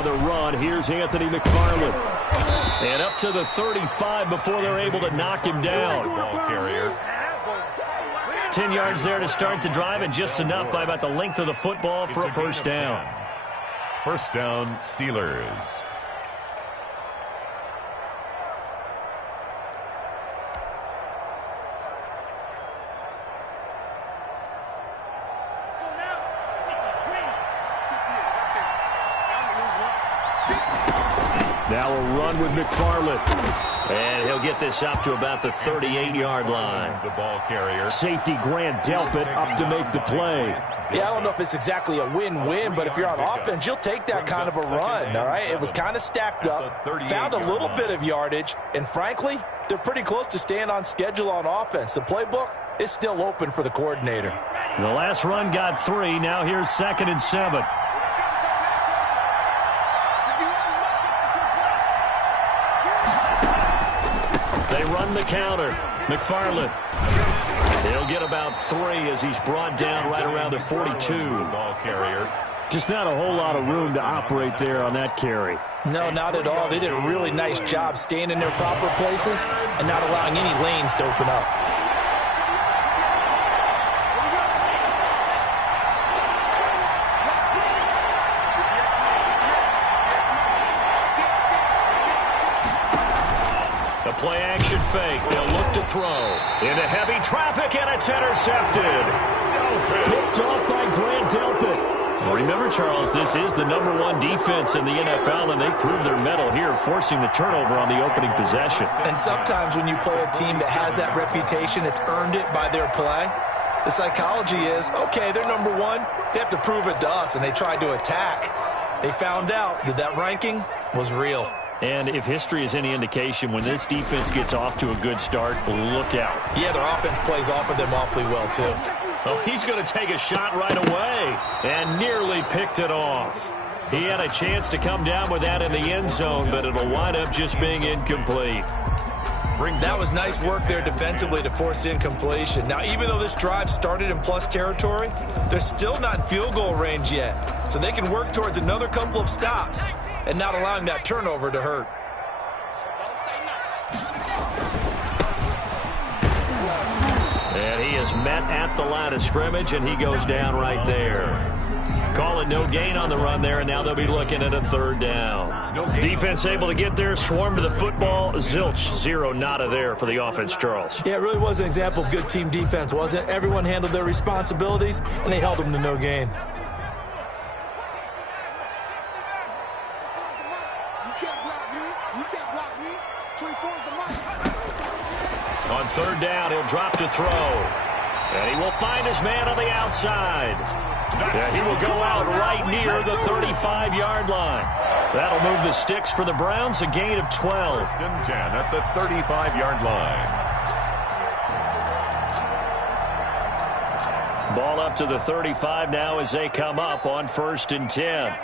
on the run. Here's Anthony McFarland. And up to the 35 before they're able to knock him down. Ball carrier. 10 yards there to start the drive, and just enough by about the length of the football for a first down. First down, Steelers. Now a run with McFarland. And he'll get this up to about the 38-yard line. The ball carrier. Safety Grant Delpit up to make the play. Yeah, I don't know if it's exactly a win-win, but if you're on offense, you'll take that kind of a run, all right? It was kind of stacked up, found a little bit of yardage, and frankly, they're pretty close to staying on schedule on offense. The playbook is still open for the coordinator. The last run got 3. Now here's 2nd and 7. They run the counter. McFarland. He'll get about 3 as he's brought down right around the 42. Ball carrier. Just not a whole lot of room to operate there on that carry. No, not at all. They did a really nice job staying in their proper places and not allowing any lanes to open up. Play-action fake. They'll look to throw. Into heavy traffic, and it's intercepted. Picked off by Grant Delpit. Remember, Charles, this is the #1 defense in the NFL, and they proved their mettle here, forcing the turnover on the opening possession. And sometimes when you play a team that has that reputation, that's earned it by their play, the psychology is, okay, they're #1. They have to prove it to us, and they tried to attack. They found out that that ranking was real. And if history is any indication, when this defense gets off to a good start, look out. Yeah, their offense plays off of them awfully well, too. Oh, he's going to take a shot right away and nearly picked it off. He had a chance to come down with that in the end zone, but it'll wind up just being incomplete. That was nice work there defensively to force incompletion. Now, even though this drive started in plus territory, they're still not in field goal range yet. So they can work towards another couple of stops and not allowing that turnover to hurt. And he is met at the line of scrimmage, and he goes down right there. Call it no gain on the run there, and now they'll be looking at a 3rd down. Defense able to get there, swarm to the football. Zilch, 0, nada there for the offense, Charles. Yeah, it really was an example of good team defense, wasn't it? Everyone handled their responsibilities, and they held them to no gain. On 3rd down, he'll drop to throw. And he will find his man on the outside. Yeah, he will go out right near the 35-yard line. That'll move the sticks for the Browns, a gain of 12. 1st and 10 at the 35-yard line. Ball up to the 35 now as they come up on 1st and 10.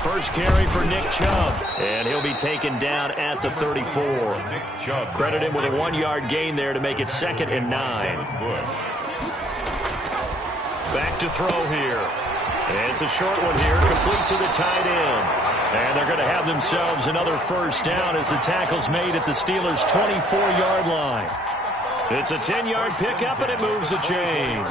First carry for Nick Chubb, and he'll be taken down at the 34. Credit him with a 1-yard gain there to make it 2nd and 9. Back to throw here. And it's a short one here, complete to the tight end. And they're going to have themselves another first down as the tackle's made at the Steelers' 24-yard line. It's a 10-yard pickup, and it moves the chains.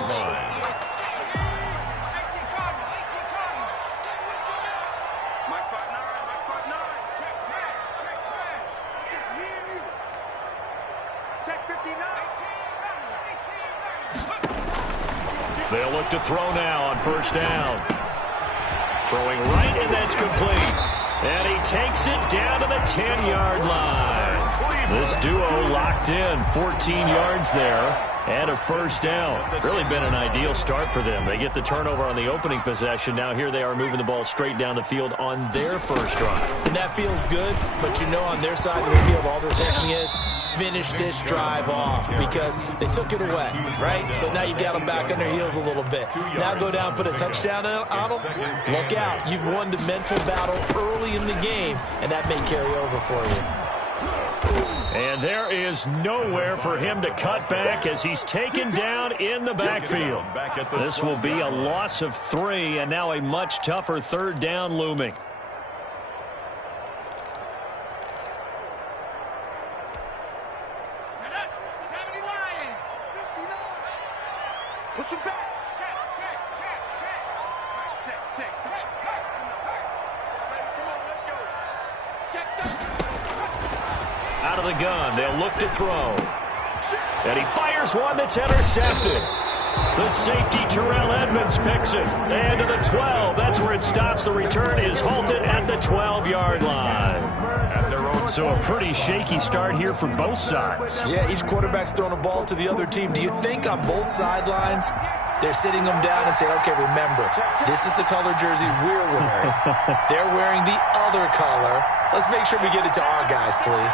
They'll look to throw now on 1st down. Throwing right, and that's complete. And he takes it down to the 10-yard line. This duo locked in, 14 yards there, and a first down. Really been an ideal start for them. They get the turnover on the opening possession. Now here they are moving the ball straight down the field on their first drive. And that feels good, but you know on their side of the field, all they're thinking is finish this drive off because they took it away, right? So now you've got them back on their heels a little bit. Now go down, put a touchdown on them. Look out. You've won the mental battle early in the game, and that may carry over for you. And there is nowhere for him to cut back as he's taken down in the backfield. This will be a loss of 3, and now a much tougher third down looming. Push him back. Check. Come on, let's go. Check that. Out of the gun, they'll look to throw. And he fires one that's intercepted. The safety, Terrell Edmonds, picks it. And to the 12. That's where it stops. The return is halted at the 12-yard line. So a pretty shaky start here for both sides. Yeah, each quarterback's throwing a ball to the other team. Do you think on both sidelines they're sitting them down and saying, okay, remember, this is the color jersey we're wearing. They're wearing the other color. Let's make sure we get it to our guys, please.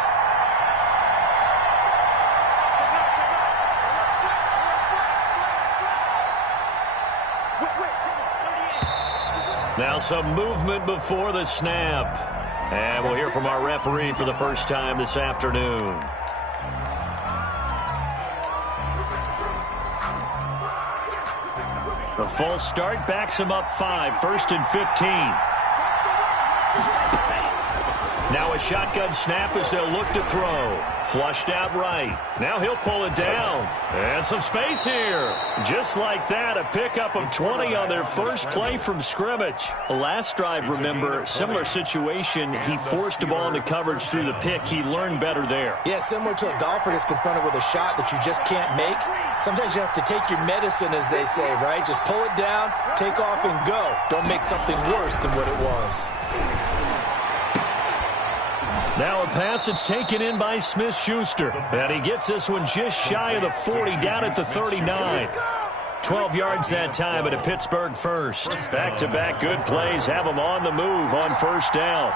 Now some movement before the snap. And we'll hear from our referee for the first time this afternoon. The false start backs him up 5, 1st and 15. Now a shotgun snap as they'll look to throw. Flushed out right. Now he'll pull it down. And some space here. Just like that, a pickup of 20 on their first play from scrimmage. Last drive, remember, similar situation. He forced a ball into coverage through the pick. He learned better there. Yeah, similar to a golfer that's confronted with a shot that you just can't make. Sometimes you have to take your medicine, as they say, right? Just pull it down, take off, and go. Don't make something worse than what it was. Now a pass that's taken in by Smith-Schuster. And he gets this one just shy of the 40, down at the 39. 12 yards that time at a Pittsburgh first. Back-to-back good plays have him on the move on first down.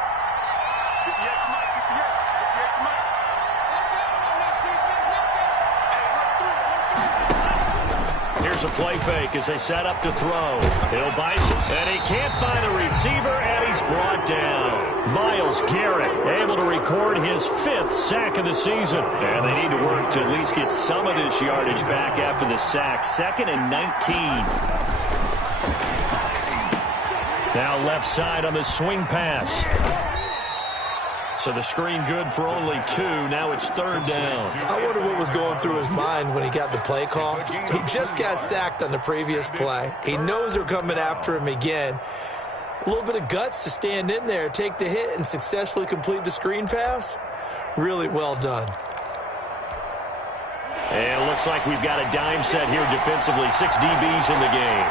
Here's a play fake as they set up to throw. He'll bison, and he can't find the receiver, and he's brought down. Myles Garrett able to record his 5th sack of the season. And they need to work to at least get some of this yardage back after the sack. 2nd and 19. Now left side on the swing pass. So the screen good for only 2. Now it's 3rd down. I wonder what was going through his mind when he got the play call. He just got sacked on the previous play. He knows they're coming after him again. A little bit of guts to stand in there, take the hit, and successfully complete the screen pass. Really well done. And it looks like we've got a dime set here defensively. 6 DBs in the game.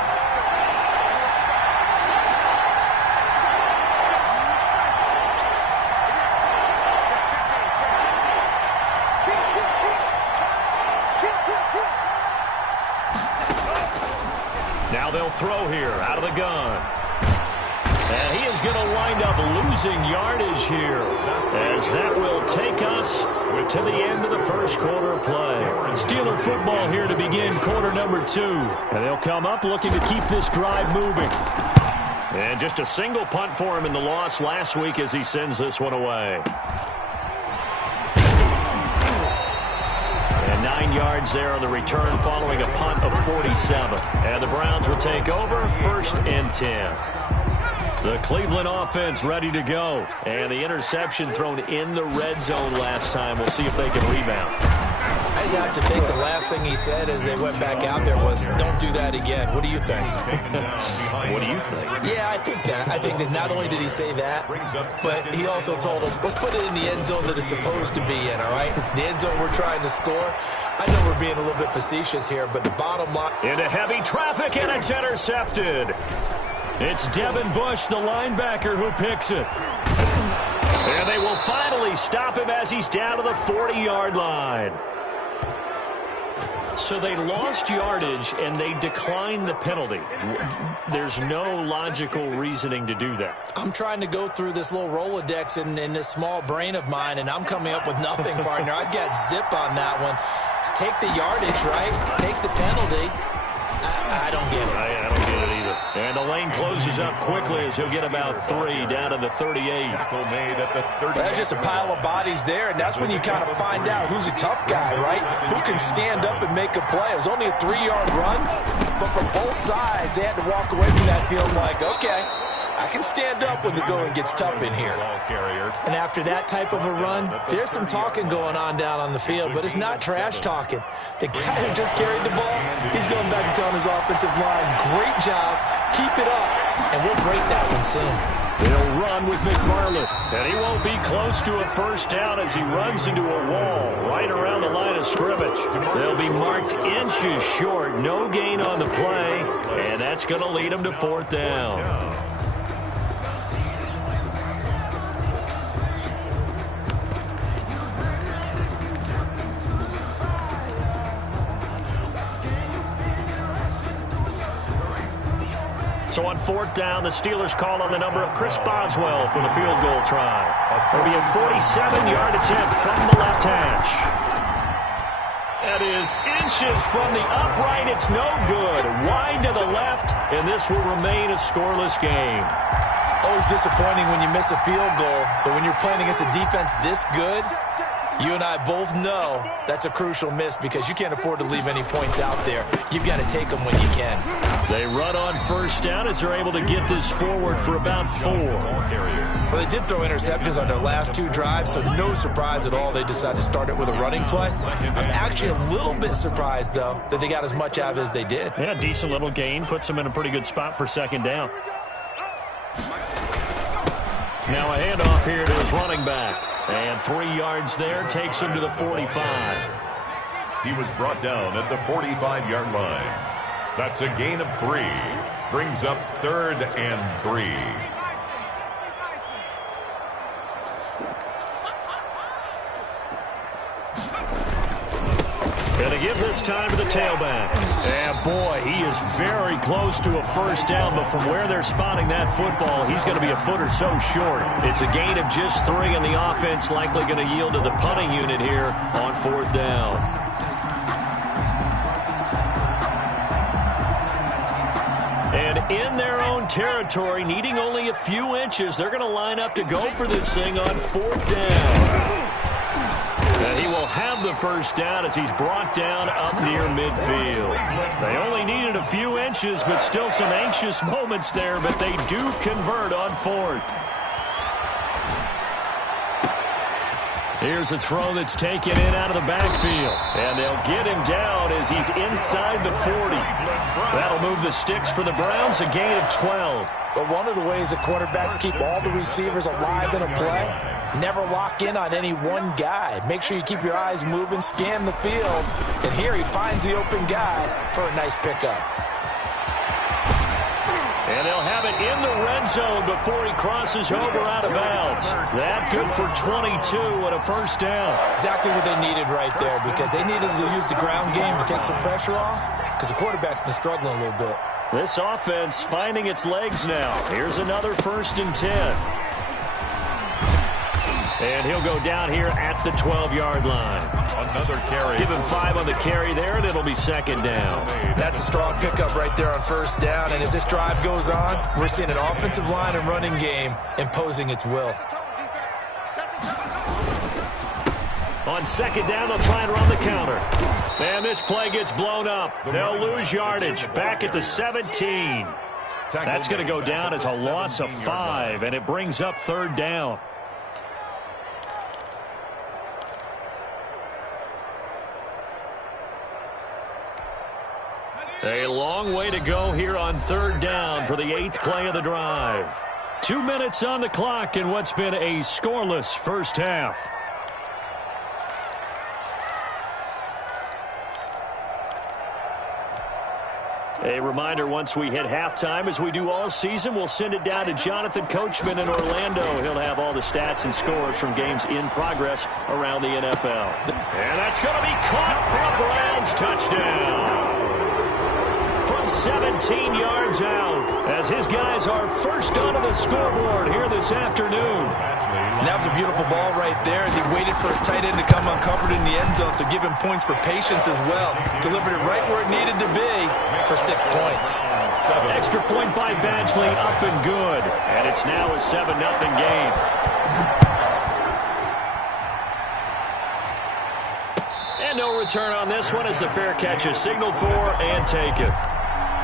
Now they'll throw here out of the gun. And he is going to wind up losing yardage here, as that will take us to the end of the first quarter of play. Steeler football here to begin quarter number 2. And they'll come up looking to keep this drive moving. And just a single punt for him in the loss last week as he sends this one away. And 9 yards there on the return following a punt of 47. And the Browns will take over 1st and 10. The Cleveland offense ready to go. And the interception thrown in the red zone last time. We'll see if they can rebound. I just have to think the last thing he said as they went back out there was, don't do that again. What do you think? What do you think? Yeah, I think that. I think that not only did he say that, but he also told him, let's put it in the end zone that it's supposed to be in, all right? The end zone we're trying to score. I know we're being a little bit facetious here, but the bottom line... Into heavy traffic, and it's intercepted. It's Devin Bush, the linebacker, who picks it. And they will finally stop him as he's down to the 40-yard line. So they lost yardage, and they declined the penalty. There's no logical reasoning to do that. I'm trying to go through this little Rolodex in this small brain of mine, and I'm coming up with nothing, partner. I've got zip on that one. Take the yardage, right? Take the penalty. I don't get it. I don't get it either. And the lane closes up quickly as he'll get about 3 down to the 38. Made at the 38. There's just a pile of bodies there, and that's when you kind of find out who's a tough guy, right? Who can stand up and make a play. It was only a 3-yard run, but from both sides, they had to walk away from that field like, okay, I can stand up when the going gets tough in here. And after that type of a run, there's some talking going on down on the field, but it's not trash talking. The guy who just carried the ball, he's going back and telling his offensive line, great job, keep it up, and we'll break that one soon. They'll run with McFarland, and he won't be close to a first down as he runs into a wall right around the line of scrimmage. They'll be marked inches short, no gain on the play, and that's going to lead them to 4th down. So on 4th down, the Steelers call on the number of Chris Boswell for the field goal try. It'll be a 47-yard attempt from the left hash. That is inches from the upright. It's no good. Wide to the left, and this will remain a scoreless game. Always disappointing when you miss a field goal, but when you're playing against a defense this good, you and I both know that's a crucial miss because you can't afford to leave any points out there. You've got to take them when you can. They run on 1st down as they're able to get this forward for about 4. Well, they did throw interceptions on their last 2 drives, so no surprise at all they decided to start it with a running play. I'm actually a little bit surprised, though, that they got as much out of it as they did. Yeah, decent little gain. Puts them in a pretty good spot for 2nd down. Now a handoff here to his running back. And 3 yards there takes him to the 45. He was brought down at the 45-yard line. That's a gain of 3. Brings up 3rd and 3. Gonna give this time to the tailback. And boy, he is very close to a first down, but from where they're spotting that football, he's going to be a foot or so short. It's a gain of just 3, and the offense likely going to yield to the punting unit here on 4th down. And in their own territory, needing only a few inches, they're going to line up to go for this thing on 4th down. And he will have the first down as he's brought down up near midfield. They only needed a few inches, but still some anxious moments there, but they do convert on 4th. Here's a throw that's taken in out of the backfield. And they'll get him down as he's inside the 40. That'll move the sticks for the Browns, a gain of 12. But one of the ways that quarterbacks keep all the receivers alive in a play, never lock in on any one guy. Make sure you keep your eyes moving, scan the field. And here he finds the open guy for a nice pickup. And they'll have it in the red zone before he crosses over out of bounds. That good for 22 and a first down. Exactly what they needed right there because they needed to use the ground game to take some pressure off because the quarterback's been struggling a little bit. This offense finding its legs now. Here's another 1st and 10. And he'll go down here at the 12-yard line. Another carry. Give him 5 on the carry there, and it'll be 2nd down. That's a strong pickup right there on 1st down. And as this drive goes on, we're seeing an offensive line and running game imposing its will. On 2nd down, they'll try and run the counter. And this play gets blown up. They'll lose yardage back at the 17. That's going to go down as a loss of 5, and it brings up 3rd down. A long way to go here on 3rd down for the 8th play of the drive. 2 minutes on the clock in what's been a scoreless first half. A reminder, once we hit halftime, as we do all season, we'll send it down to Jonathan Coachman in Orlando. He'll have all the stats and scores from games in progress around the NFL. And that's going to be caught for a Browns touchdown. From 17 yards out, as his guys are first onto the scoreboard here this afternoon. Badgley. And that was a beautiful ball right there as he waited for his tight end to come uncovered in the end zone, so give him points for patience as well. Delivered it right where it needed to be for 6 points. Extra point by Badgley, up and good. And it's now a 7-0 game. And no return on this one as the fair catch is signaled for and taken.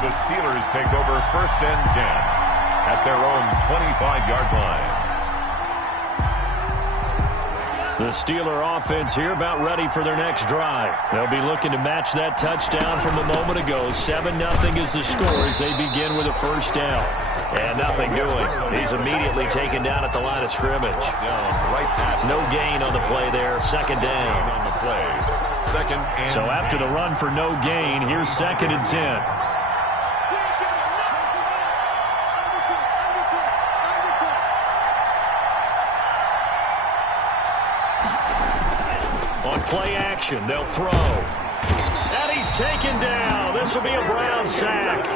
The Steelers take over 1st and 10 at their own 25-yard line. The Steeler offense here about ready for their next drive. They'll be looking to match that touchdown from a moment ago. 7-0 is the score as they begin with a 1st down. And nothing doing. He's immediately taken down at the line of scrimmage. No gain on the play there. 2nd down. On the play. 2nd and So after the run for no gain, here's 2nd and 10. On play action, they'll throw. And he's taken down. This will be a Brown sack.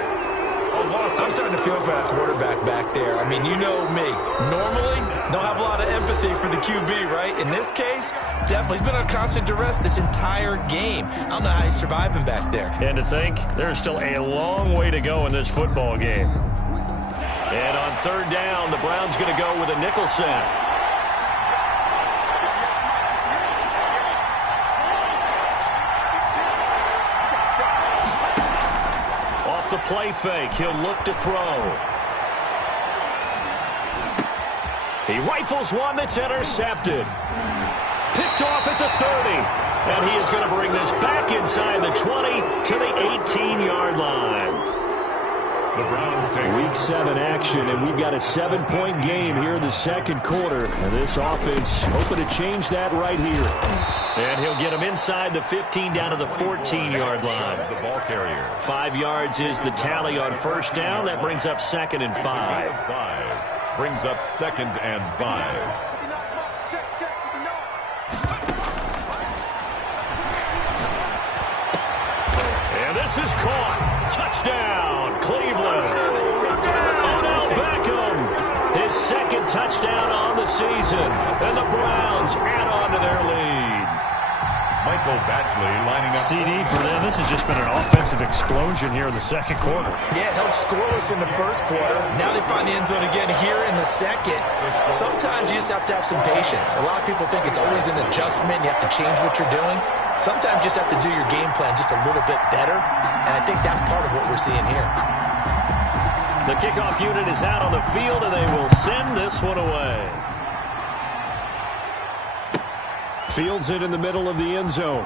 I'm starting to feel for that quarterback back there. I mean, you know me. Normally, don't have a lot of empathy for the QB, right? In this case, definitely. He's been on constant duress this entire game. I don't know how he's surviving back there. And to think, there's still a long way to go in this football game. And on 3rd down, the Browns going to go with a nickel set. The play fake. He'll look to throw. He rifles one that's intercepted. Picked off at the 30. And he is going to bring this back inside the 20 to the 18-yard line. the Browns take Week 7 action, and we've got a 7-point game here in the 2nd quarter. And this offense hoping to change that right here. And he'll get him inside the 15 down to the 14-yard line. the ball carrier. 5 yards is the tally on 1st down. That brings up 2nd and 5. Brings up 2nd and 5. And this is caught. Touchdown, Cleveland. Odell Beckham, his 2nd touchdown on the season. And the Browns add on to their lead. Michael Badgley lining up. CD for them. This has just been an offensive explosion here in the 2nd quarter. Yeah, held scoreless in the 1st quarter. Now they find the end zone again here in the 2nd. Sometimes you just have to have some patience. A lot of people think it's always an adjustment. You have to change what you're doing. Sometimes you just have to do your game plan just a little bit better. And I think that's part of what we're seeing here. The kickoff unit is out on the field, and they will send this one away. Fields it in the middle of the end zone.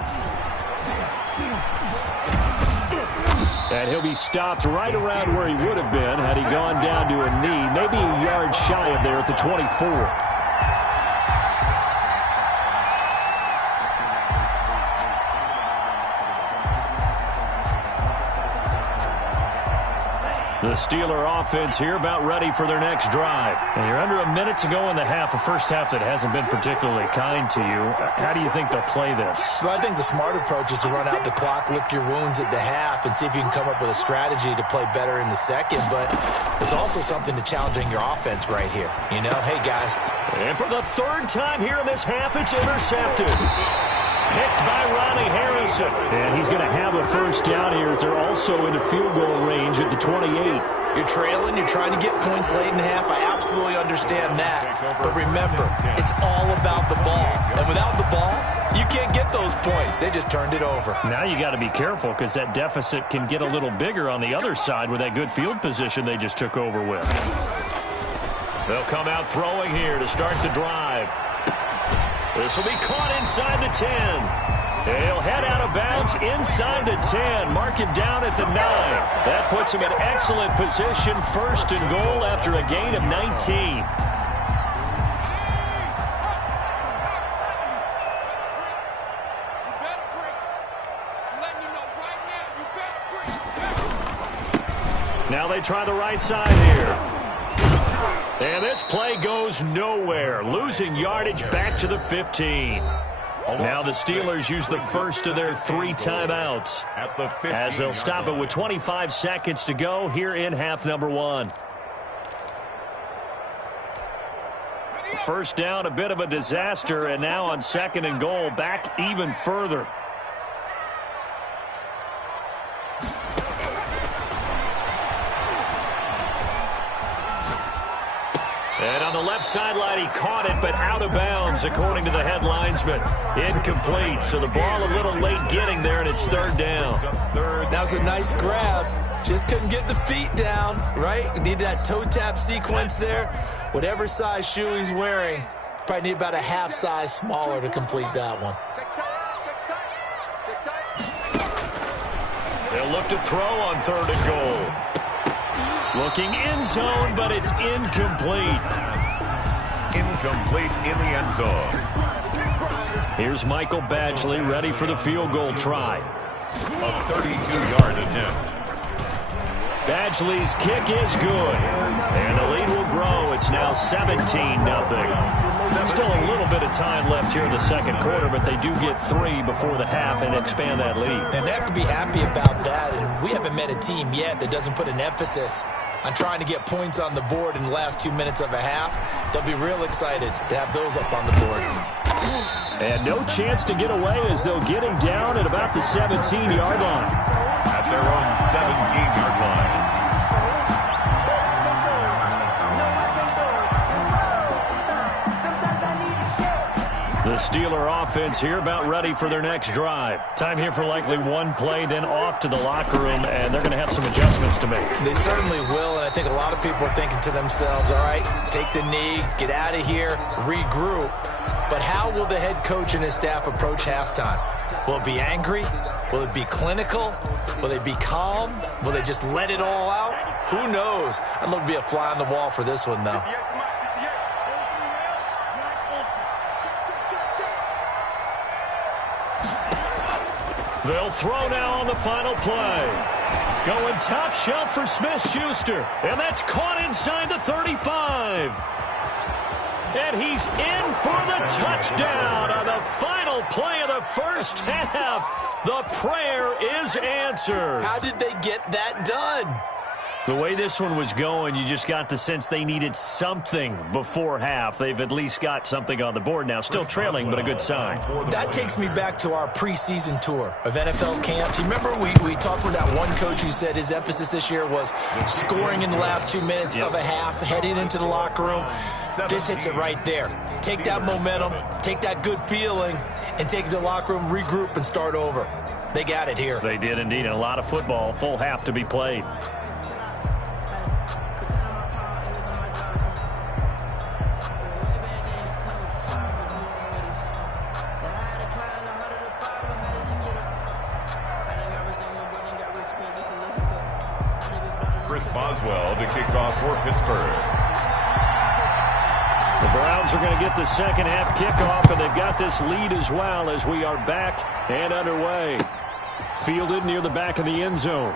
And he'll be stopped right around where he would have been had he gone down to a knee, maybe a yard shy of there at the 24. The Steeler offense here about ready for their next drive. And you're under a minute to go in the half, a first half that hasn't been particularly kind to you. How do you think they'll play this? Well, I think the smart approach is to run out the clock, lick your wounds at the half, and see if you can come up with a strategy to play better in the 2nd. But there's also something to challenging your offense right here. You know, hey, guys. And for the 3rd time here in this half, it's intercepted. Picked by Ronnie Harrison. And he's going to have a 1st down here as they're also into field goal range at the 28. You're trailing. You're trying to get points late in the half. I absolutely understand that. But remember, it's all about the ball. And without the ball, you can't get those points. They just turned it over. Now you got to be careful because that deficit can get a little bigger on the other side with that good field position they just took over with. They'll come out throwing here to start the drive. This will be caught inside the 10. He'll head out of bounds inside the 10. Mark him down at the 9. That puts him in excellent position. 1st and goal after a gain of 19. Now they try the right side here. And this play goes nowhere, losing yardage back to the 15. Now the Steelers use the first of their 3 timeouts as they'll stop it with 25 seconds to go here in half number 1. First down, a bit of a disaster, and now on 2nd and goal, back even further. And on the left sideline, he caught it, but out of bounds, according to the head linesman. Incomplete, so the ball a little late getting there, and it's 3rd down. That was a nice grab. Just couldn't get the feet down, right? Needed that toe tap sequence there. Whatever size shoe he's wearing, probably need about a half size smaller to complete that one. They'll look to throw on 3rd and goal. Looking end zone, but it's incomplete. Incomplete in the end zone. Here's Michael Badgley ready for the field goal try. A 32-yard attempt. Badgley's kick is good. And the lead will grow. It's now 17-0. Still a little bit of time left here in the 2nd quarter, but they do get 3 before the half and expand that lead. And they have to be happy about that. And we haven't met a team yet that doesn't put an emphasis on trying to get points on the board in the last 2 minutes of a half. They'll be real excited to have those up on the board. And no chance to get away as they'll get him down at about the 17-yard line. At their own 17-yard line. The Steeler offense here about ready for their next drive. Time here for likely one play, then off to the locker room, and they're going to have some adjustments to make. They certainly will, and I think a lot of people are thinking to themselves, all right, take the knee, get out of here, regroup. But how will the head coach and his staff approach halftime? Will it be angry? Will it be clinical? Will they be calm? Will they just let it all out? Who knows? I'd love to be a fly on the wall for this one, though. They'll throw now on the final play. Going top shelf for Smith-Schuster. And that's caught inside the 35. And he's in for the touchdown on the final play of the first half. The prayer is answered. How did they get that done? The way this one was going, you just got the sense they needed something before half. They've at least got something on the board now. Still trailing, but a good sign. That takes me back to our preseason tour of NFL camps. You remember we talked with that one coach who said his emphasis this year was scoring in the last 2 minutes of a half, heading into the locker room. This hits it right there. Take that momentum, take that good feeling, and take it to the locker room, regroup, and start over. They got it here. They did indeed, and a lot of football, full half to be played. Boswell to kick off for Pittsburgh. The Browns are going to get the second half kickoff, and they've got this lead as well as we are back and underway. Fielded near the back of the end zone.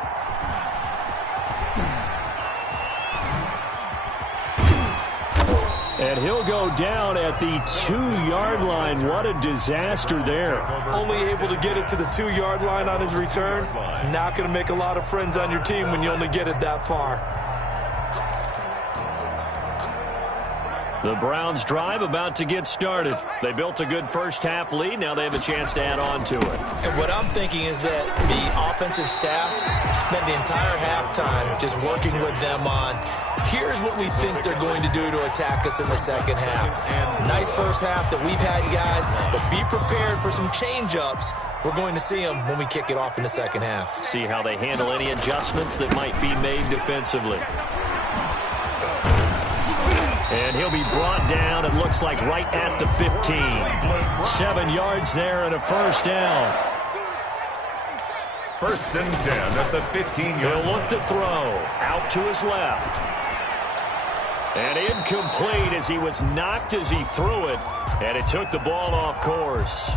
And he'll go down at the 2-yard line. What a disaster there. Only able to get it to the 2-yard line on his return. Not going to make a lot of friends on your team when you only get it that far. The Browns drive about to get started. They built a good first half lead. Now they have a chance to add on to it. And what I'm thinking is that the offensive staff spent the entire halftime just working with them on, here's what we think they're going to do to attack us in the second half. Nice first half that we've had, guys, but be prepared for some change-ups. We're going to see them when we kick it off in the second half. See how they handle any adjustments that might be made defensively. And he'll be brought down, it looks like, right at the 15. 7 yards there and a first down. First and 10 at the 15-yard line. He'll look to throw. Out to his left. And incomplete as he was knocked as he threw it. And it took the ball off course.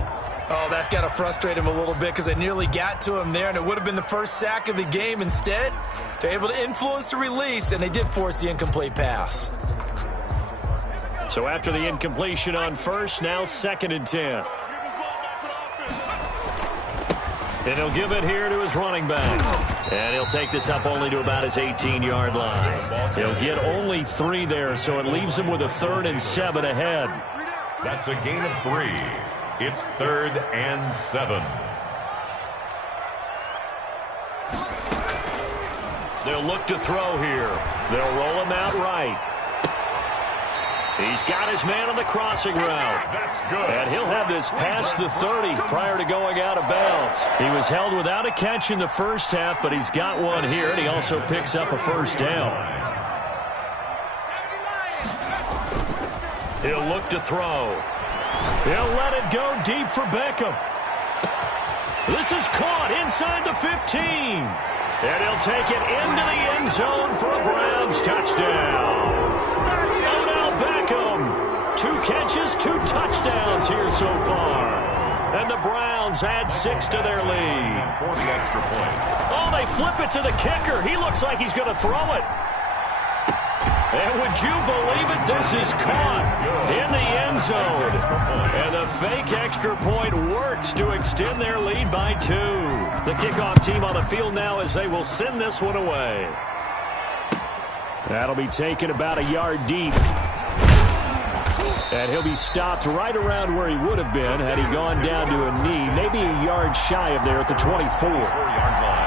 Oh, that's got to frustrate him a little bit because they nearly got to him there, and it would have been the first sack of the game. Instead, they're able to influence the release, and they did force the incomplete pass. So after the incompletion on first, now 2nd and 10. And he'll give it here to his running back. And he'll take this up only to about his 18-yard line. He'll get only 3 there, so it leaves him with a 3rd and 7 ahead. That's a gain of 3. It's 3rd and 7. They'll look to throw here. They'll roll him out right. He's got his man on the crossing route. That's good. And he'll have this past the 30 prior to going out of bounds. He was held without a catch in the first half, but he's got one here, and he also picks up a 1st down. He'll look to throw. He'll let it go deep for Beckham. This is caught inside the 15. And he'll take it into the end zone for a Browns touchdown. Odell Beckham, 2 catches, 2 touchdowns here so far. And the Browns add 6 to their lead. For the extra point. Oh, they flip it to the kicker. He looks like he's going to throw it. And would you believe it? This is caught in the end zone. And the fake extra point works to extend their lead by 2. The kickoff team on the field now as they will send this one away. That'll be taken about a yard deep. And he'll be stopped right around where he would have been had he gone down to a knee, maybe a yard shy of there at the 24. 4-yard line.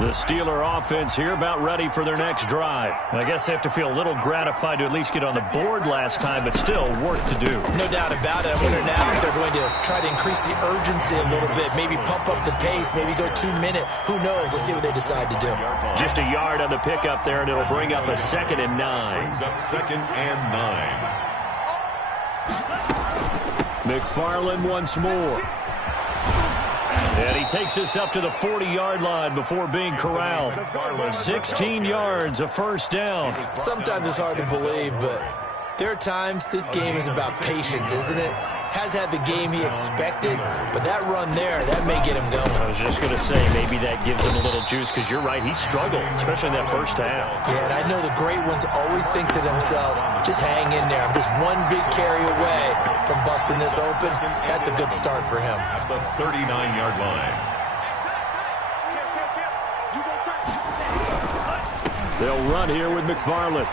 The Steeler offense here about ready for their next drive. I guess they have to feel a little gratified to at least get on the board last time, but still work to do. No doubt about it. I wonder now if they're going to try to increase the urgency a little bit, maybe pump up the pace, maybe go 2-minute. Who knows? Let's see what they decide to do. Just a yard on the pickup there, and it'll bring up a 2nd and 9. Brings up 2nd and 9. McFarland once more. And he takes this up to the 40-yard line before being corralled. 16 yards, a 1st down. Sometimes it's hard to believe, but there are times this game is about patience, isn't it? Has had the game he expected, but that run there, that may get him going. I was just going to say, maybe that gives him a little juice, because you're right, he struggled, especially in that first half. Yeah, and I know the great ones always think to themselves, just hang in there. I'm just one big carry away from busting this open. That's a good start for him. At the 39-yard line. They'll run here with McFarland.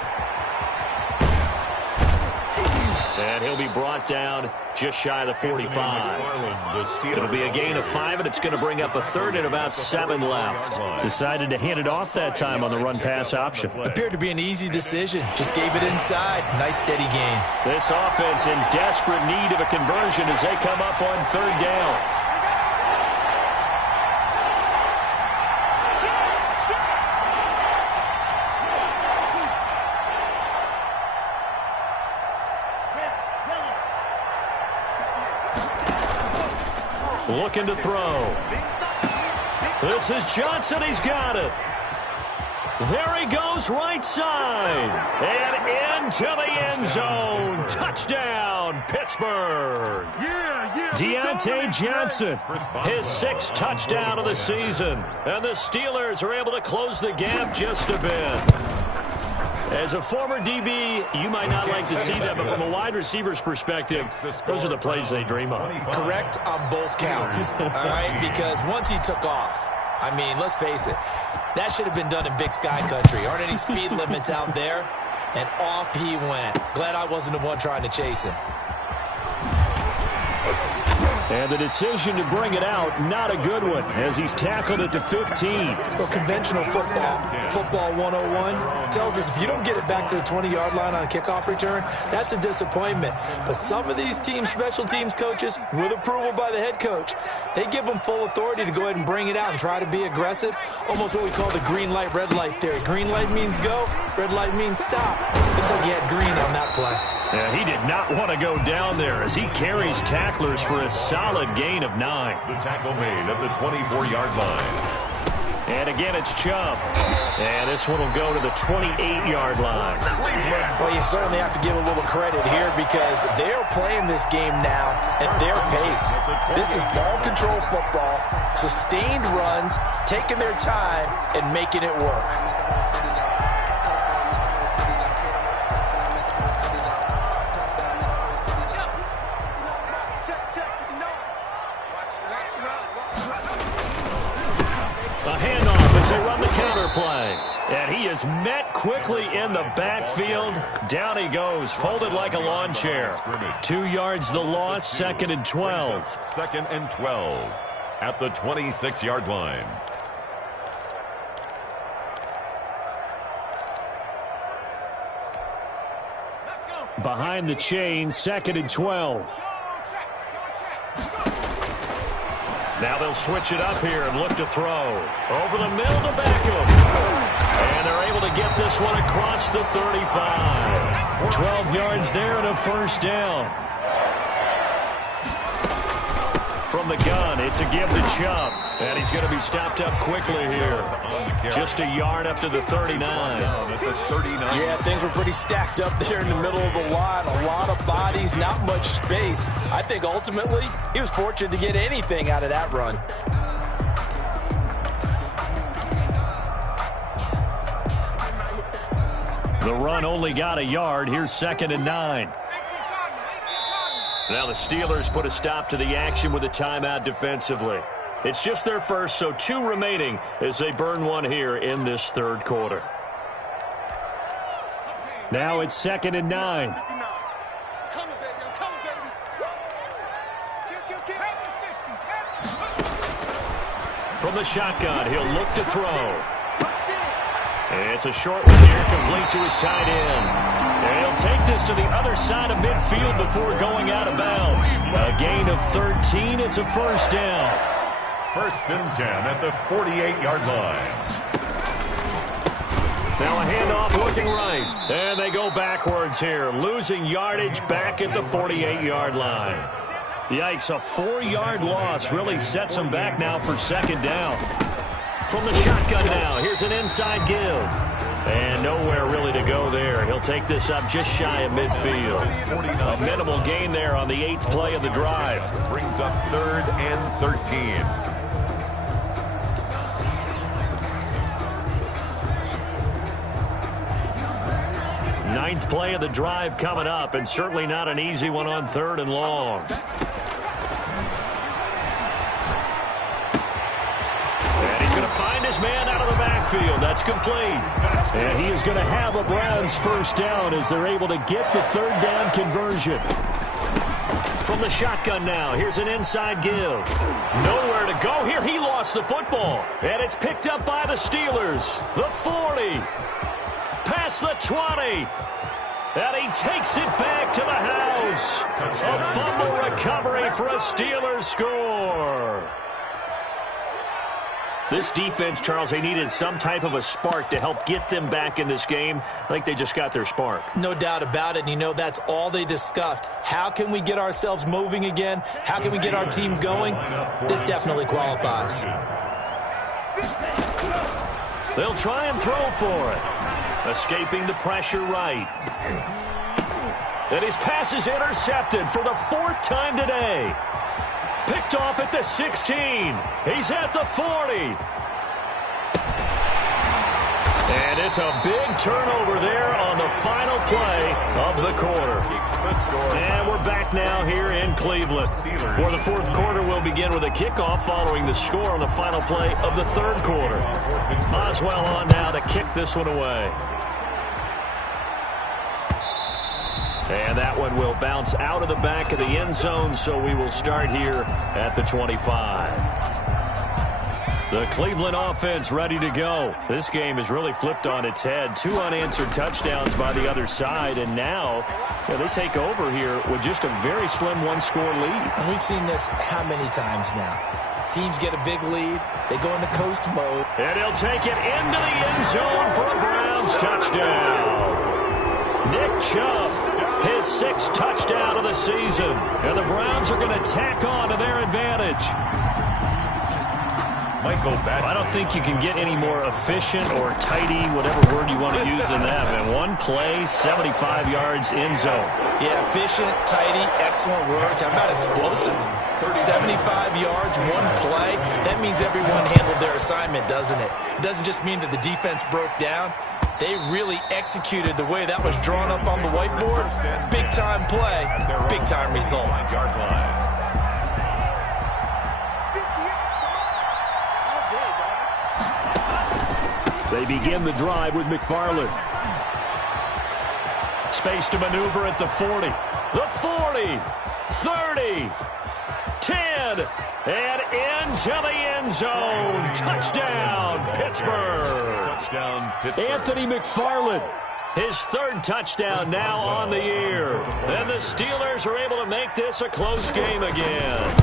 And he'll be brought down just shy of the 45. It'll be a gain of 5, and it's going to bring up a 3rd and about 7 left. Decided to hand it off that time on the run-pass option. Appeared to be an easy decision. Just gave it inside. Nice, steady gain. This offense in desperate need of a conversion as they come up on 3rd down. Looking to throw. This is Johnson. He's got it. There he goes, right side. And into the end zone. Touchdown, Pittsburgh. Deontay Johnson, his 6th touchdown of the season. And the Steelers are able to close the gap just a bit. As a former DB, you might not like to see that, but from a wide receiver's perspective, those are the plays they dream of. Correct on both counts, all right? Because once he took off, I mean, let's face it, that should have been done in Big Sky Country. Aren't any speed limits out there? And off he went. Glad I wasn't the one trying to chase him. And the decision to bring it out, not a good one, as he's tackled at the 15. Well, conventional football 101, tells us if you don't get it back to the 20-yard line on a kickoff return, that's a disappointment. But some of these special teams coaches, with approval by the head coach, they give them full authority to go ahead and bring it out and try to be aggressive. Almost what we call the green light, red light theory. Green light means go, red light means stop. Looks like he had green on that play. Yeah, he did not want to go down there as he carries tacklers for a solid gain of 9. The tackle made at the 24-yard line. And again, it's Chubb. And this one will go to the 28-yard line. Well, you certainly have to give a little credit here because they're playing this game now at their pace. This is ball control football, sustained runs, taking their time, and making it work. is met quickly in the backfield. Down he goes, folded like a lawn chair. 2 yards the loss, 2nd and 12. 2nd and 12 at the 26-yard line. Behind the chain, 2nd and 12. Now they'll switch it up here and look to throw. Over the middle to Beckham. And they're able to get this one across the 35. 12 yards there and a first down. From the gun, it's a give to Chubb. And he's going to be stopped up quickly here. Just a yard up to the 39. Yeah, things were pretty stacked up there in the middle of the line. A lot of bodies, not much space. I think ultimately he was fortunate to get anything out of that run. The run only got a yard. Here's 2nd and 9. Now the Steelers put a stop to the action with a timeout defensively. It's just their first, so 2 remaining as they burn one here in this 3rd quarter. Now it's 2nd and 9. From the shotgun, he'll look to throw. It's a short one here, complete to his tight end. And he'll take this to the other side of midfield before going out of bounds. A gain of 13. It's a first down. 1st and 10 at the 48-yard line. Now a handoff looking right. And they go backwards here, losing yardage back at the 48-yard line. Yikes, a 4-yard loss really sets them back now for 2nd down. From the shotgun now, here's an inside give. And nowhere really to go there. He'll take this up just shy of midfield. A minimal gain there on the 8th play of the drive. Brings up 3rd and 13. Ninth play of the drive coming up, and certainly not an easy one on 3rd and long. And he's going to find his man out of the backfield. That's complete. And he is going to have a Browns first down as they're able to get the 3rd down conversion. From the shotgun now, here's an inside give. Nowhere to go here. He lost the football. And it's picked up by the Steelers. The 40. Past the 20. And he takes it back to the house. A fumble recovery for a Steelers score. This defense, Charles, they needed some type of a spark to help get them back in this game. I think they just got their spark. No doubt about it. And, you know, that's all they discussed. How can we get ourselves moving again? How can we get our team going? This definitely qualifies. They'll try and throw for it. Escaping the pressure right. And his pass is intercepted for the 4th time today. Picked off at the 16. He's at the 40. And it's a big turnover there on the final play of the quarter. And we're back now here in Cleveland, where the 4th quarter will begin with a kickoff following the score on the final play of the 3rd quarter. Boswell on now to kick this one away. And that one will bounce out of the back of the end zone, so we will start here at the 25. The Cleveland offense ready to go. This game is really flipped on its head. 2 unanswered touchdowns by the other side, and now they take over here with just a very slim 1-score lead. And we've seen this how many times now? Teams get a big lead, they go into coast mode. And he'll take it into the end zone for a Browns touchdown. Nick Chubb, his 6th touchdown of the season. And the Browns are going to tack on to their advantage. I don't think you can get any more efficient or tidy, whatever word you want to use in that. And 1 play, 75 yards in zone. Yeah, efficient, tidy, excellent words. How about explosive? 75 yards, 1 play. That means everyone handled their assignment, doesn't it? It doesn't just mean that the defense broke down. They really executed the way that was drawn up on the whiteboard. Big-time play, big-time result. They begin the drive with McFarland. Space to maneuver at the 40. The 40. 30. 10. And into the end zone. Touchdown, Pittsburgh. Touchdown, Pittsburgh. Anthony McFarland. His third touchdown now on the year. And the Steelers are able to make this a close game again.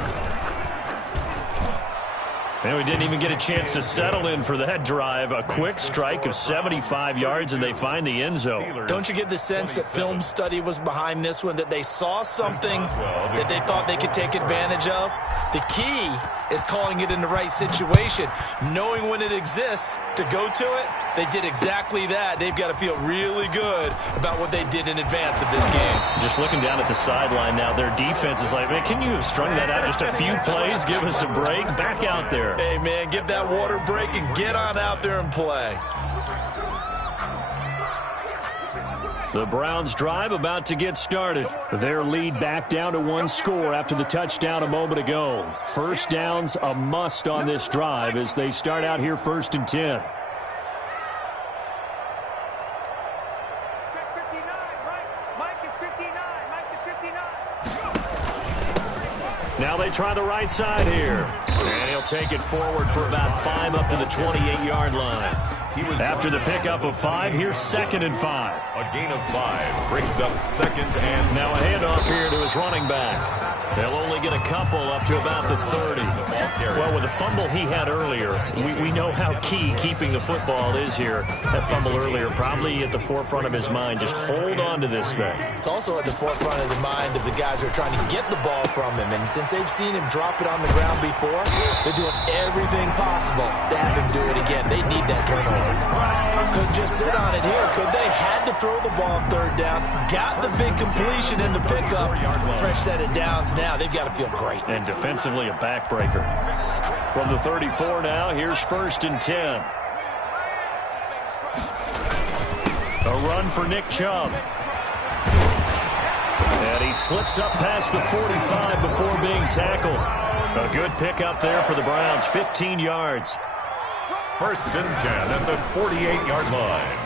And we didn't even get a chance to settle in for that drive. A quick strike of 75 yards, and they find the end zone. Don't you get the sense that film study was behind this one, that they saw something that they thought they could take advantage of? The key is calling it in the right situation, knowing when it exists to go to it. They did exactly that. They've got to feel really good about what they did in advance of this game. Just looking down at the sideline now, their defense is like, man, can you have strung that out just a few plays? Give us a break. Back out there. Hey, man, give that water break and get on out there and play. The Browns drive about to get started. Their lead back down to one score after the touchdown a moment ago. First down's a must on this drive as they start out here 1st and 10. Check 59, Mike is 59. Mike to 59. Now they try the right side here. And he'll take it forward for about 5 up to the 28-yard line. After the pickup of 5, here's 2nd and 5. A gain of 5 brings up 2nd and... Now a handoff here to his running back. They'll only get a couple up to about the 30. Well, with the fumble he had earlier, we know how key keeping the football is here. That fumble earlier probably at the forefront of his mind. Just hold on to this thing. It's also at the forefront of the mind of the guys who are trying to get the ball from him. And since they've seen him drop it on the ground before, they're doing everything possible to have him do it again. They need that turnover. Couldn't just sit on it here, could they? Had to throw the ball on 3rd down. Got the big completion in the pickup. Fresh set of downs now. They've got to feel great. And defensively, a backbreaker. From the 34 now, here's 1st and 10. A run for Nick Chubb. And he slips up past the 45 before being tackled. A good pickup there for the Browns, 15 yards. 1st and 10 at the 48-yard line.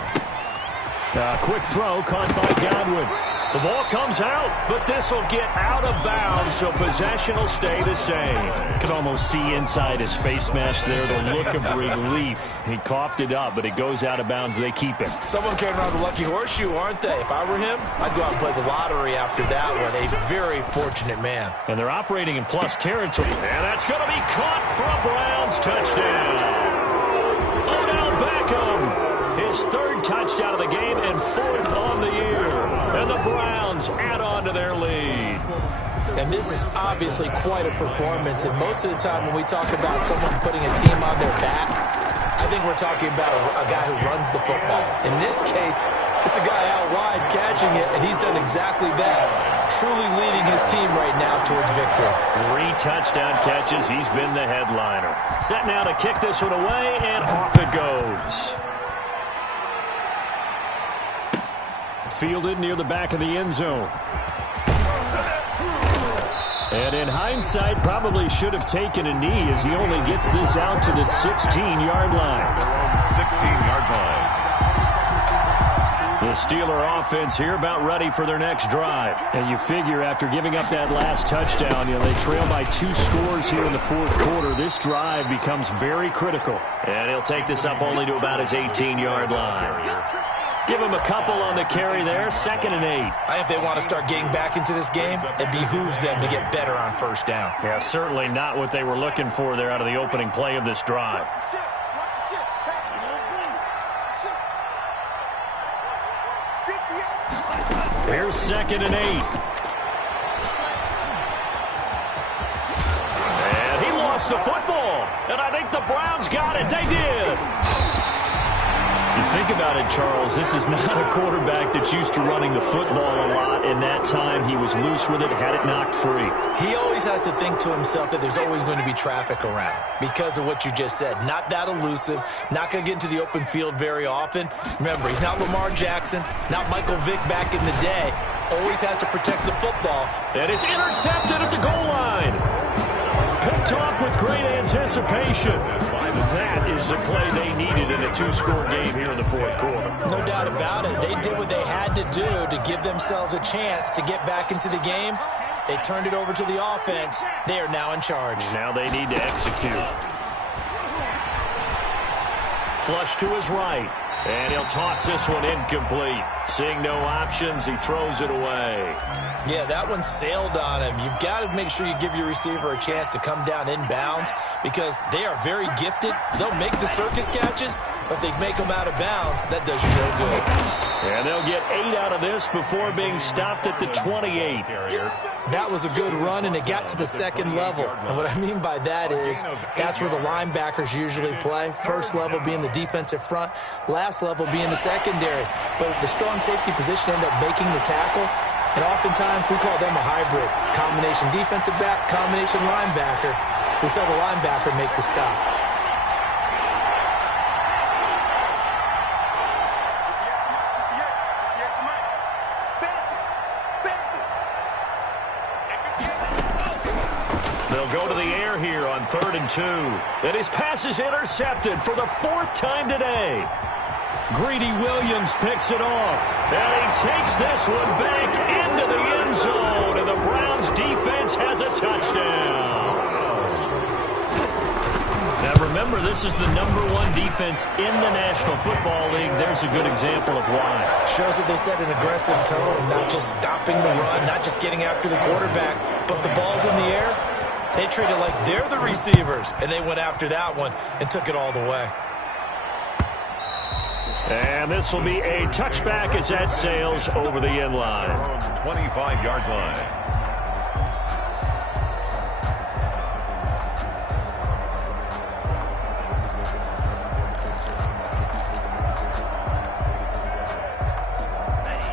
A quick throw caught by Godwin. The ball comes out, but this will get out of bounds, so possession will stay the same. You can almost see inside his face mask there the look of relief. He coughed it up, but it goes out of bounds. They keep it. Someone carrying around the lucky horseshoe, aren't they? If I were him, I'd go out and play the lottery after that one. A very fortunate man. And they're operating in plus territory. And that's going to be caught for a Browns touchdown. Odell Beckham. His 3rd touchdown of the game and 4th on the year. And the Browns add on to their lead. And this is obviously quite a performance. And most of the time when we talk about someone putting a team on their back, I think we're talking about a guy who runs the football. In this case, it's a guy out wide catching it, and he's done exactly that. Truly leading his team right now towards victory. 3 touchdown catches. He's been the headliner. Set now to kick this one away, and off it goes. Fielded near the back of the end zone. And in hindsight, probably should have taken a knee as he only gets this out to the 16-yard line. 16-yard line. The Steeler offense here about ready for their next drive. And you figure after giving up that last touchdown, they trail by 2 scores here in the 4th quarter. This drive becomes very critical. And he'll take this up only to about his 18-yard line. Give him a couple on the carry there, 2nd and 8. I think they want to start getting back into this game, it behooves them to get better on 1st down. Yeah, certainly not what they were looking for there out of the opening play of this drive. Here's 2nd and 8. And he lost the football. And I think the Browns got it. They did. You think about it, Charles, this is not a quarterback that's used to running the football a lot, and that time he was loose with it, had it knocked free. He always has to think to himself that there's always going to be traffic around because of what you just said. Not that elusive, not going to get into the open field very often. Remember, he's not Lamar Jackson, not Michael Vick back in the day. Always has to protect the football. And it's intercepted at the goal line. picked off with great anticipation. That is the play they needed in a two-score game here in the fourth quarter. No doubt about it. They did what they had to do to give themselves a chance to get back into the game. They turned it over to the offense. They are now in charge. Now they need to execute. Flush to his right. And he'll toss this one incomplete. Seeing no options, he throws it away. Yeah, that one sailed on him. You've got to make sure you give your receiver a chance to come down inbounds because they are very gifted. They'll make the circus catches, but they make them out of bounds. That does you no good. And they'll get 8 out of this before being stopped at the 28. That was a good run, and it got to the second level. And what I mean by that is that's where the linebackers usually play. First level being the defensive front, last level being the secondary. But the strong safety position ended up making the tackle, and oftentimes we call them a hybrid. Combination defensive back, combination linebacker. We saw the linebacker make the stop. Here on 3rd and 2. And his pass is intercepted for the 4th time today. Greedy Williams picks it off. And he takes this one back into the end zone. And the Browns defense has a touchdown. Now remember, this is the #1 defense in the National Football League. There's a good example of why. Shows that they set an aggressive tone, not just stopping the run, not just getting after the quarterback, but the ball's in the air. They treat it like they're the receivers, and they went after that one and took it all the way. And this will be a touchback as that sails over the end line. 25-yard line.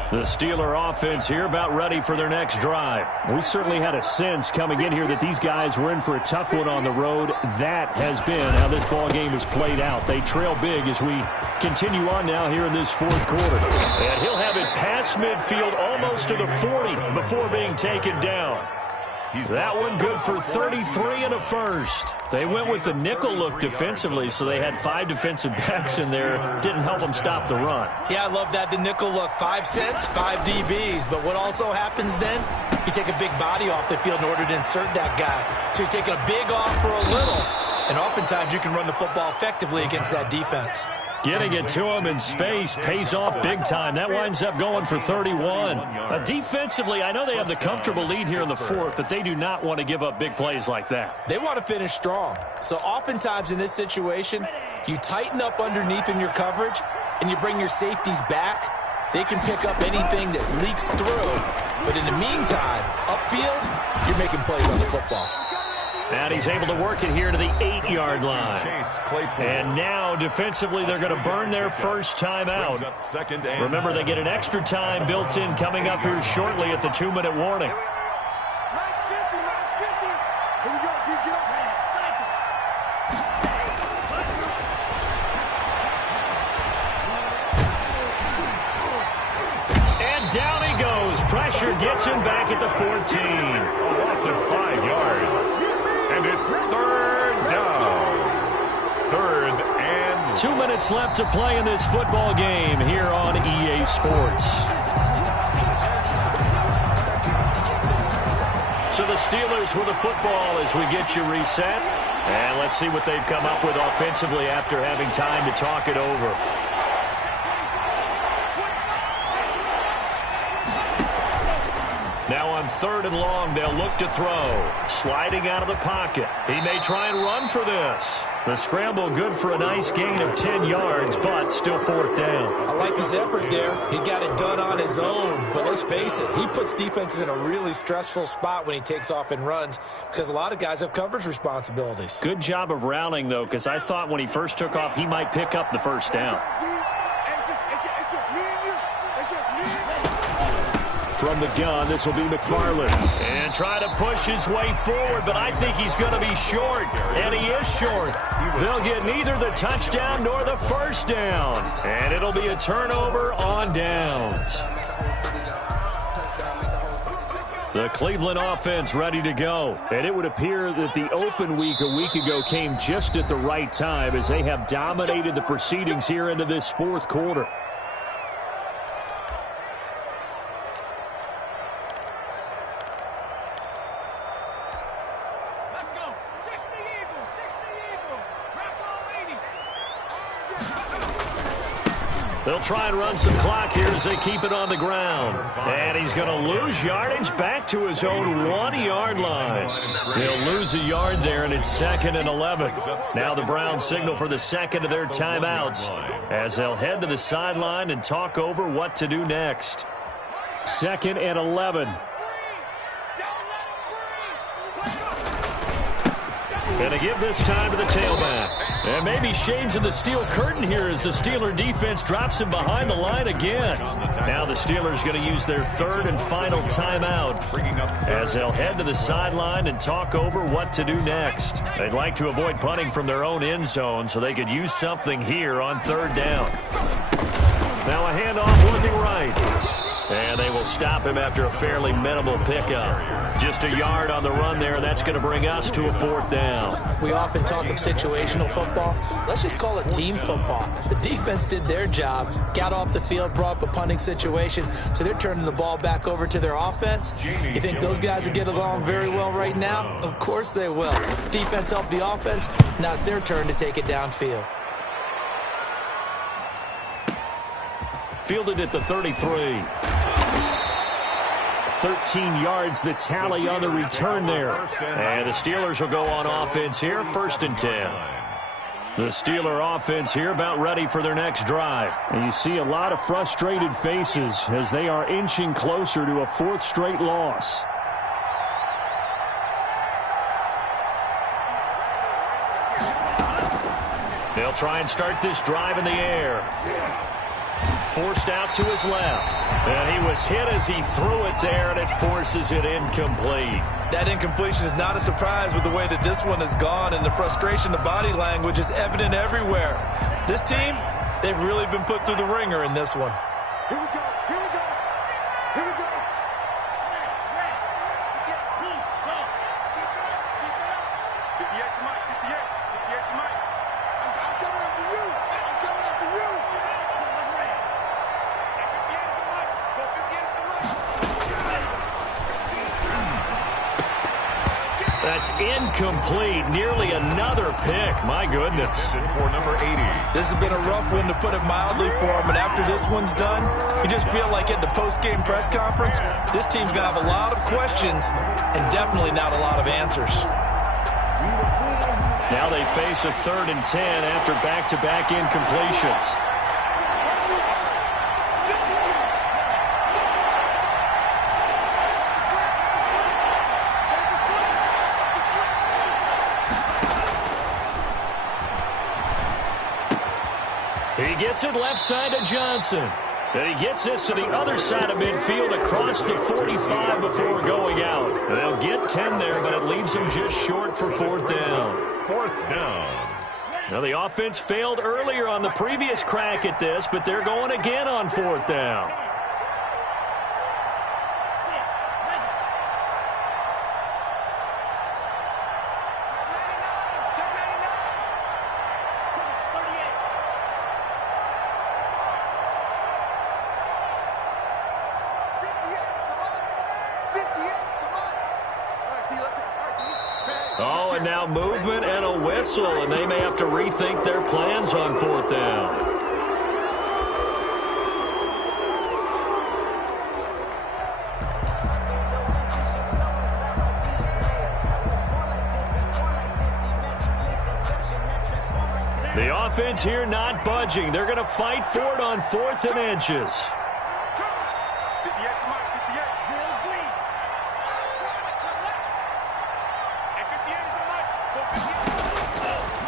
The Steeler offense here about ready for their next drive. We certainly had a sense coming in here that these guys were in for a tough one on the road. That has been how this ball game has played out. They trail big as we continue on now here in this fourth quarter. And he'll have it past midfield almost to the 40 before being taken down. That one good for 33 and a first. They went with the nickel look defensively, so they had 5 defensive backs in there. Didn't help them stop the run. Yeah, I love that, the nickel look. 5 cents, 5 DBs. But what also happens then, you take a big body off the field in order to insert that guy. So you're taking a big off for a little. And oftentimes you can run the football effectively against that defense. Getting it to him in space pays off big time. That winds up going for 31. Defensively, I know they have the comfortable lead here in the fourth, but they do not want to give up big plays like that. They want to finish strong. So oftentimes in this situation, you tighten up underneath in your coverage, and you bring your safeties back. They can pick up anything that leaks through. But in the meantime, upfield, you're making plays on the football. And he's able to work it here to the 8-yard line. And now, defensively, they're going to burn their first time out. Remember, they get an extra time built in coming up here shortly at the 2-minute warning. And down he goes. Pressure gets him back at the 14. A loss of 5 yards. And it's 3rd down. 3rd and 2 minutes left to play in this football game here on EA Sports. So the Steelers with the football as we get you reset. And let's see what they've come up with offensively after having time to talk it over. Now on 3rd and long, they'll look to throw. Sliding out of the pocket. He may try and run for this. The scramble good for a nice gain of 10 yards, but still 4th down. I like his effort there. He got it done on his own. But let's face it, he puts defenses in a really stressful spot when he takes off and runs because a lot of guys have coverage responsibilities. Good job of rallying, though, because I thought when he first took off, he might pick up the first down. From the gun, this will be McFarland. And try to push his way forward, but I think he's going to be short. And he is short. They'll get neither the touchdown nor the first down. And it'll be a turnover on downs. The Cleveland offense ready to go. And it would appear that the open week a week ago came just at the right time as they have dominated the proceedings here into this fourth quarter. Let's go. 60 Eagles. 60 Eagles. Wrap all 80. They'll try and run some clock here as they keep it on the ground. And he's going to lose yardage back to his own 1-yard line. He'll lose a yard there, and it's 2nd and 11. Now the Browns signal for the second of their timeouts as they'll head to the sideline and talk over what to do next. 2nd and 11. And to give this time to the tailback. And maybe shades of the steel curtain here as the Steeler defense drops him behind the line again. Now the Steelers going to use their third and final timeout as they'll head to the sideline and talk over what to do next. They'd like to avoid punting from their own end zone so they could use something here on 3rd down. Now a handoff looking right. And they will stop him after a fairly minimal pickup. Just a yard on the run there. That's going to bring us to a 4th down. We often talk of situational football. Let's just call it team football. The defense did their job, got off the field, brought up a punting situation, so they're turning the ball back over to their offense. You think those guys will get along very well right now? Of course they will. Defense helped the offense. Now it's their turn to take it downfield. Fielded at the 33. 13 yards, the tally on the return there. And the Steelers will go on offense here, 1st and 10. The Steeler offense here about ready for their next drive. And you see a lot of frustrated faces as they are inching closer to a 4th straight loss. They'll try and start this drive in the air. Forced out to his left. And he was hit as he threw it there, and it forces it incomplete. That incompletion is not a surprise with the way that this one has gone, and the frustration, the body language is evident everywhere. This team, they've really been put through the ringer in this one. Here we go. Here we go. Here we go. That's incomplete. Nearly another pick. My goodness. For number 80. This has been a rough one, to put it mildly, for him. And after this one's done, you just feel like at the post-game press conference, this team's going to have a lot of questions and definitely not a lot of answers. Now they face a 3rd and 10 after back-to-back incompletions. He gets it left side to Johnson. And he gets this to the other side of midfield across the 45 before going out. And they'll get 10 there, but it leaves him just short for 4th down. 4th down. Now the offense failed earlier on the previous crack at this, but they're going again on 4th down. Oh, and now movement and a whistle, and they may have to rethink their plans on 4th down. The offense here not budging. They're going to fight for it on 4th and inches.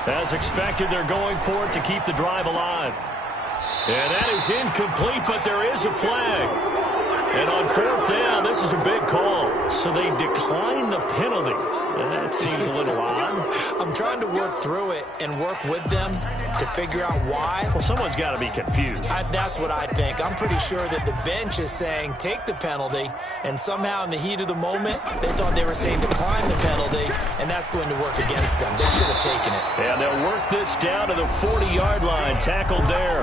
As expected, they're going for it to keep the drive alive. And that is incomplete, but there is a flag. And on 4th down, this is a big call. So they decline the penalty. That seems a little odd. I'm trying to work through it and work with them to figure out why. Well, someone's got to be confused. That's what I think. I'm pretty sure that the bench is saying take the penalty, and somehow in the heat of the moment, they thought they were saying decline the penalty, and that's going to work against them. They should have taken it. And they'll work this down to the 40-yard line, tackled there.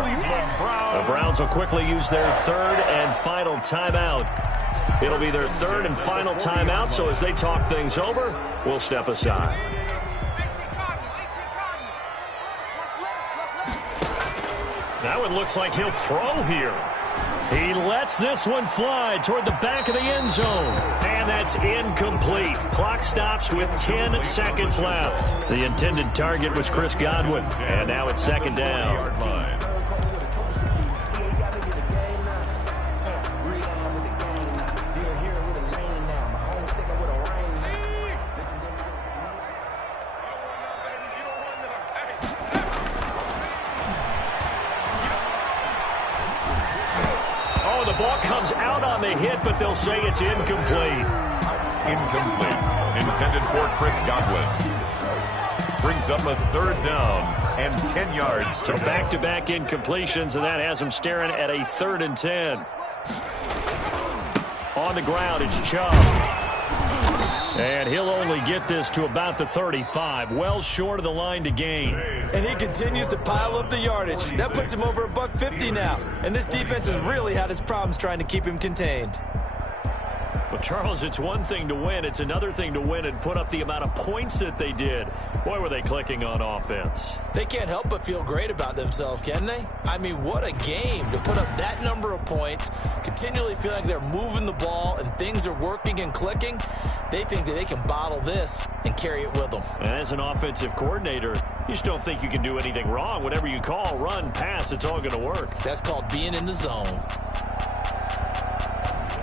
The Browns will quickly use their third and final timeout. It'll be their third and final timeout, so as they talk things over, we'll step aside. That one looks like he'll throw here. He lets this one fly toward the back of the end zone. And that's incomplete. Clock stops with 10 seconds left. The intended target was Chris Godwin. And now it's second down. Ball comes out on the hit, but they'll say it's incomplete. Incomplete. Intended for Chris Godwin. Brings up a third down and 10 yards. So back-to-back incompletions, and that has him staring at a 3rd and 10. On the ground, it's Chubb. And he'll only get this to about the 35, well short of the line to gain. And he continues to pile up the yardage. That puts him over $150 now. And this defense has really had its problems trying to keep him contained. Well, Charles, it's one thing to win. It's another thing to win and put up the amount of points that they did. Boy, were they clicking on offense. They can't help but feel great about themselves, can they? I mean, what a game to put up that number of points, continually feel like they're moving the ball and things are working and clicking. They think that they can bottle this and carry it with them. And as an offensive coordinator, you just don't think you can do anything wrong. Whatever you call, run, pass, it's all going to work. That's called being in the zone.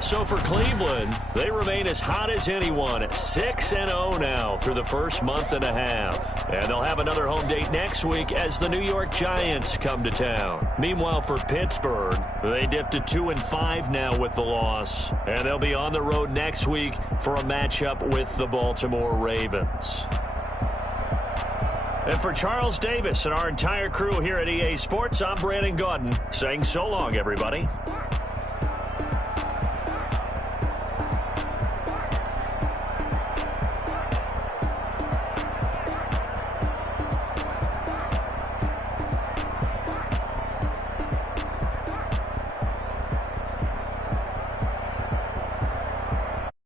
So for Cleveland, they remain as hot as anyone at 6-0 now through the first month and a half. And they'll have another home date next week as the New York Giants come to town. Meanwhile, for Pittsburgh, they dipped to 2-5 now with the loss. And they'll be on the road next week for a matchup with the Baltimore Ravens. And for Charles Davis and our entire crew here at EA Sports, I'm Brandon Gaudin saying so long, everybody.